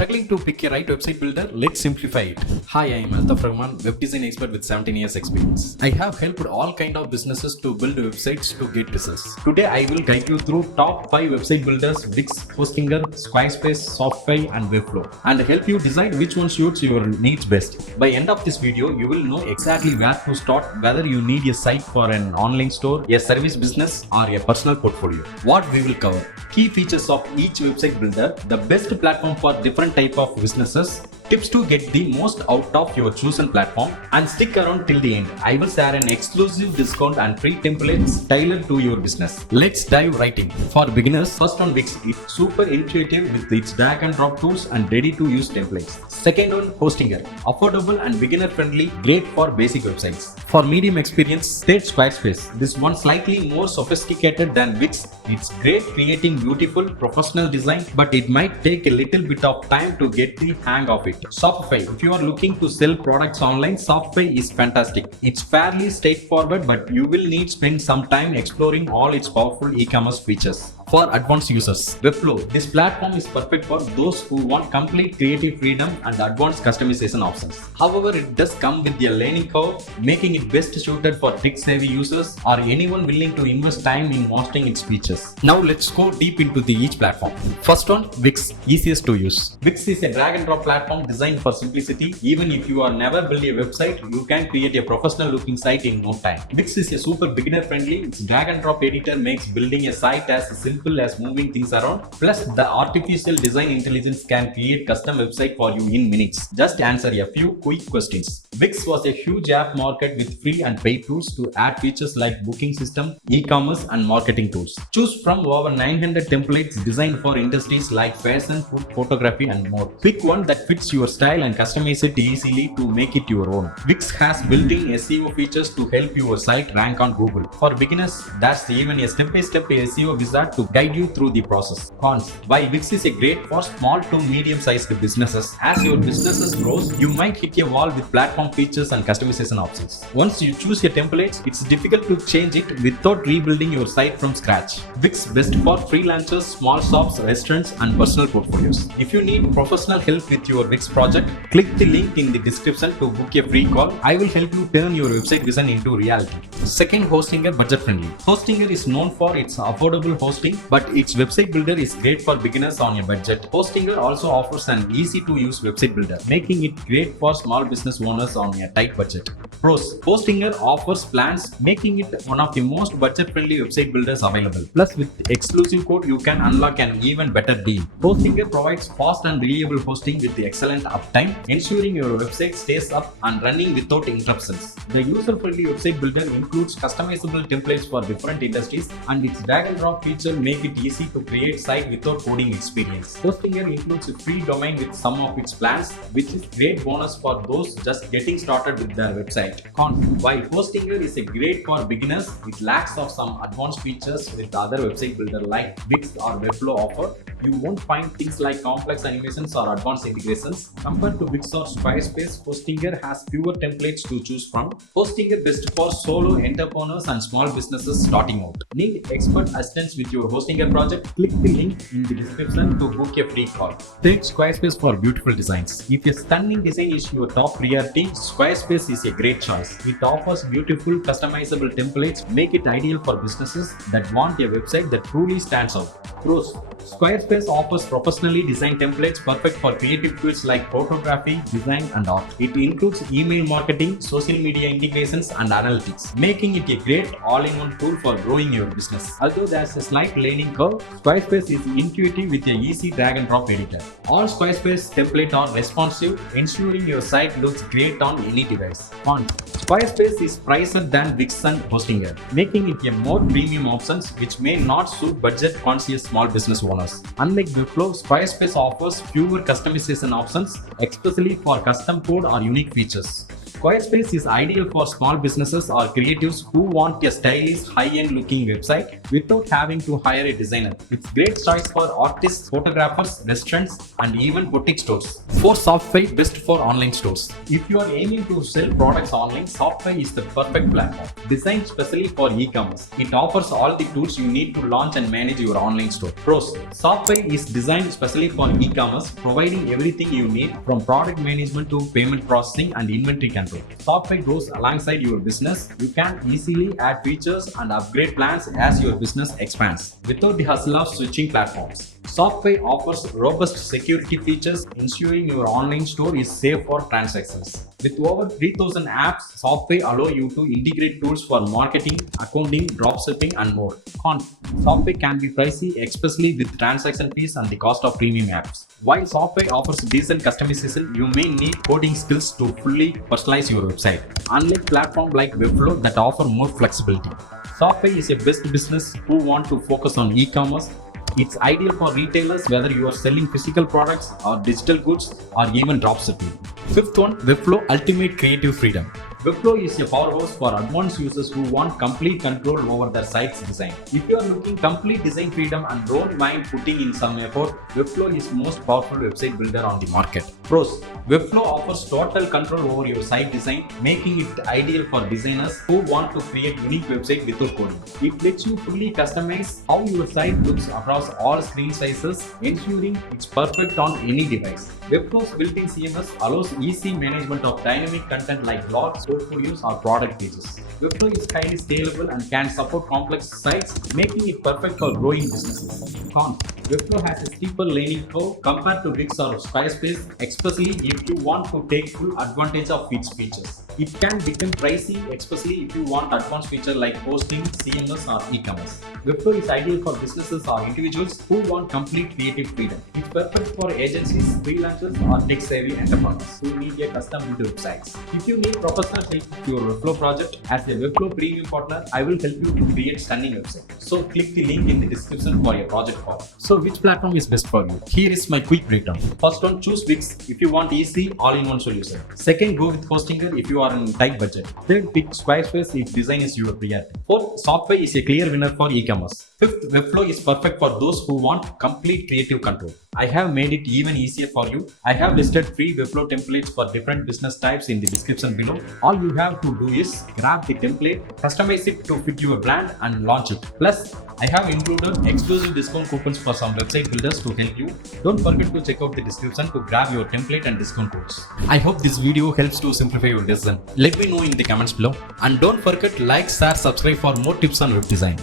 Struggling to pick a right website builder? Let's simplify it. Hi, I am Altaf, web design expert with 17 years experience. I have helped all kind of businesses to build websites to get results. Today, I will guide you through top 5 website builders: Wix, Hostinger, Squarespace, Shopify, and Webflow, and help you decide which one suits your needs best. By end of this video, you will know exactly where to start, whether you need a site for an online store, a service business, or a personal portfolio. What we will cover: key features of each website builder, the best platform for different type of businesses, tips to get the most out of your chosen platform, and stick around till the end. I will share an exclusive discount and free templates tailored to your business. Let's dive right in. For beginners, first on Wix, it's super intuitive with its drag and drop tools and ready to use templates. Second on Hostinger, affordable and beginner friendly, great for basic websites. For medium experience, take Squarespace. This one slightly more sophisticated than Wix. It's great creating beautiful professional design, but it might take a little bit of time to get the hang of it. Shopify, if you are looking to sell products online, Shopify is fantastic. It's fairly straightforward, but you will need to spend some time exploring all its powerful e-commerce features. For advanced users, Webflow. This platform is perfect for those who want complete creative freedom and advanced customization options. However, it does come with a learning curve, making it best suited for tech-savvy users or anyone willing to invest time in mastering its features. Now let's go deep into each platform. First one, Wix, easiest to use. Wix is a drag-and-drop platform designed for simplicity. Even if you are never built a website, you can create a professional-looking site in no time. Wix is a super beginner-friendly. Its drag-and-drop editor makes building a site as simple as moving things around. Plus, the artificial design intelligence can create custom website for you in minutes. Just answer a few quick questions. Wix was a huge app market with free and paid tools to add features like booking system, e-commerce, and marketing tools. Choose from over 900 templates designed for industries like fashion, food, photography, and more. Pick one that fits your style and customize it easily to make it your own. Wix has built-in SEO features to help your site rank on Google. For beginners, there's even a step-by-step SEO wizard to guide you through the process. Cons: while Wix is a great for small to medium-sized businesses, as your businesses grows, you might hit a wall with platform features and customization options. Once you choose your templates, it's difficult to change it without rebuilding your site from scratch. Wix best for freelancers, small shops, restaurants, and personal portfolios. If you need professional help with your Wix project, click the link in the description to book a free call. I will help you turn your website vision into reality. Second, Hostinger, budget friendly. Hostinger is known for its affordable hosting, but its website builder is great for beginners on a budget. Hostinger also offers an easy to use website builder, making it great for small business owners on a tight budget. Pros: Hostinger offers plans, making it one of the most budget friendly website builders available. Plus, with exclusive code, you can unlock an even better deal. Hostinger provides fast and reliable hosting with the excellent uptime, ensuring your website stays up and running without interruptions. The user-friendly website builder includes customizable templates for different industries, and its drag and drop feature make it easy to create site without coding experience. Hostinger includes a free domain with some of its plans, which is great bonus for those just getting started with their website. Cons: while Hostinger is a great for beginners, it lacks of some advanced features with other website builder like Wix or Webflow offer. You won't find things like complex animations or advanced integrations. Compared to Wix or Squarespace, Hostinger has fewer templates to choose from. Hostinger best for solo entrepreneurs and small businesses starting out. Need expert assistance with your Hostinger project? Click the link in the description to book a free call. Take Squarespace for beautiful designs. If a stunning design is your top priority, Squarespace is a great choice. It offers beautiful customizable templates, make it ideal for businesses that want a website that truly stands out. Pros: Squarespace offers professionally designed templates perfect for creative tools like photography, design, and art. It includes email marketing, social media integrations, and analytics, making it a great all-in-one tool for growing your business. Although there's a slight learning curve, Squarespace is intuitive with an easy drag-and-drop editor. All Squarespace templates are responsive, ensuring your site looks great on any device. Cons: Squarespace is priced than Wix and Hostinger, making it a more premium option which may not suit budget-conscious small business owners. Unlike Webflow, Squarespace offers fewer customization options, especially for custom code or unique features. Squarespace is ideal for small businesses or creatives who want a stylish, high-end looking website without having to hire a designer. It's great choice for artists, photographers, restaurants, and even boutique stores. For Shopify, best for online stores. If you are aiming to sell products online, Shopify is the perfect platform. Designed specially for e-commerce, it offers all the tools you need to launch and manage your online store. Pros: Shopify is designed specially for e-commerce, providing everything you need from product management to payment processing and inventory control. Shopify goes alongside your business. You can easily add features and upgrade plans as your business expands without the hustle of switching platforms. Shopify offers robust security features, ensuring your online store is safe for transactions. With over 3,000 apps, Shopify allows you to integrate tools for marketing, accounting, dropshipping, and more. Cons: Shopify can be pricey, especially with transaction fees and the cost of premium apps. While Shopify offers decent customization, you may need coding skills to fully personalize your website. Unlike platforms like Webflow that offer more flexibility, Shopify is a best business who want to focus on e-commerce. It's ideal for retailers whether you are selling physical products or digital goods or even dropshipping. Fifth one, Webflow Ultimate Creative Freedom. Webflow is a powerhouse for advanced users who want complete control over their site's design. If you are looking complete design freedom and don't mind putting in some effort, Webflow is most powerful website builder on the market. Pros: Webflow offers total control over your site design, making it ideal for designers who want to create unique website without coding. It lets you fully customize how your site looks across all screen sizes, ensuring it's perfect on any device. Webflow's built-in CMS allows easy management of dynamic content like blogs, portfolios, or product pages. Webflow is highly scalable and can support complex sites, making it perfect for growing businesses. Cons: Webflow has a steeper learning curve compared to Wix or Squarespace, especially if you want to take full advantage of its features. It can become pricey, especially if you want advanced features like hosting, CMS, or e-commerce. Webflow is ideal for businesses or individuals who want complete creative freedom. It's perfect for agencies, freelancers, or tech-savvy entrepreneurs who need a custom-built websites. If you need professional help with your Webflow project, as a Webflow premium partner, I will help you to create stunning website. So click the link in the description for your project call. So which platform is best for you? Here is my quick breakdown. First one, choose Wix if you want easy all-in-one solution. Second, go with Hostinger if you are in tight budget. Third, pick Squarespace if design is your priority. Fourth, Shopify is a clear winner for e-commerce. Fifth, Webflow is perfect for those who want complete creative control. I have made it even easier for you. I have listed free Webflow templates for different business types in the description below. All you have to do is grab the template, customize it to fit your brand, and launch it. Plus, I have included exclusive discount coupons for some website builders to help you. Don't forget to check out the description to grab your template and discount codes. I hope this video helps to simplify your design. Let me know in the comments below. And don't forget to like, share, subscribe for more tips on web design.